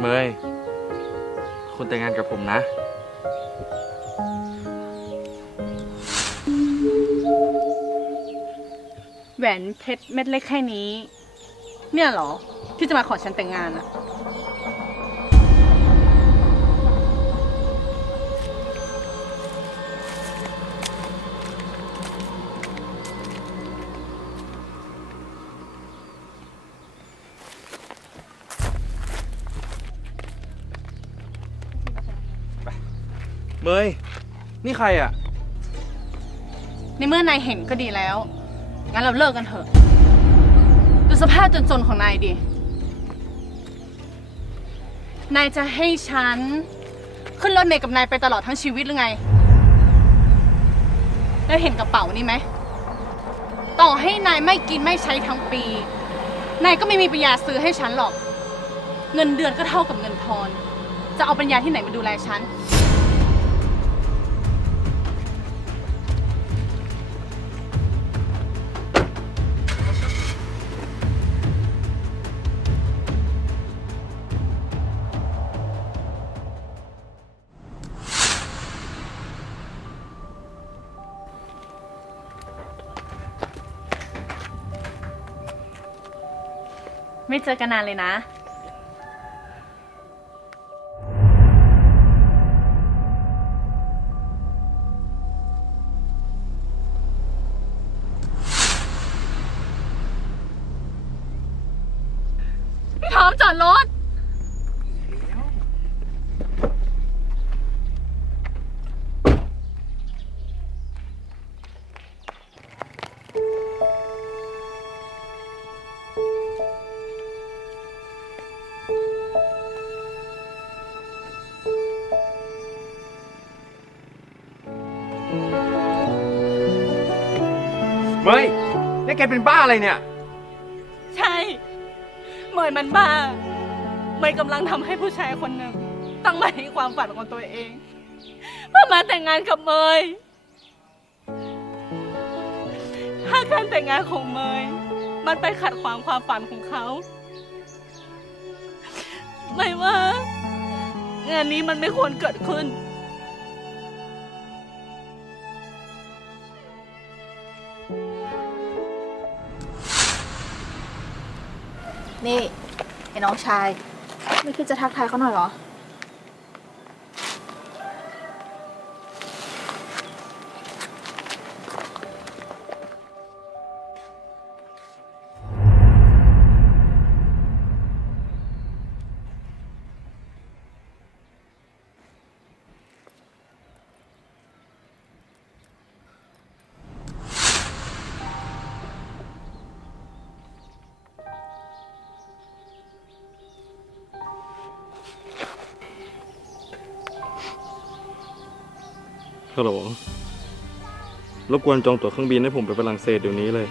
เมยคุณแต่งงานกับผมนะ แหวนเพชรเม็ดเล็กแค่นี้ เนี่ยเหรอ ที่จะมาขอฉันแต่งงานอะ เมยนี่ใครอะ ในเมื่อนายเห็นก็ดีแล้ว งั้นเราเลิกกันเถอะ ดูสภาพจนๆของนายดิ นายจะให้ฉัน ขึ้นรถเมล์กับนายไปตลอดทั้งชีวิตหรือไง แล้วเห็นกระเป๋านี่ไหม ต่อให้นายไม่กินไม่ใช้ทั้งปี นายก็ไม่มีปัญญาซื้อให้ฉันหรอก เงินเดือนก็เท่ากับเงินทอน จะเอาปัญญาที่ไหนมาดูแลฉัน ไม่เจอกันนานเลยนะ พี่ท็อมจอดรถ เมยนี่แกเป็นบ้าอะไรเนี่ย ใช่เหมยมันบ้าเหมยกำลังทำให้ผู้ชายคนหนึ่งต้องมาให้ความฝันของตัวเองเพื่อมาแต่งงานกับเมย ถ้าการแต่งงานของเมย มันไปขัดขวางความฝันของเขา ไม่ว่า งานนี้มันไม่ควรเกิดขึ้น นี่ไอ้น้องชาย ไม่คิดจะทักทายเขาหน่อยเหรอ ฮัลโหลรบกวนจองตั๋วเครื่องบินให้ผมไปฝรั่งเศสเดี๋ยวนี้เลย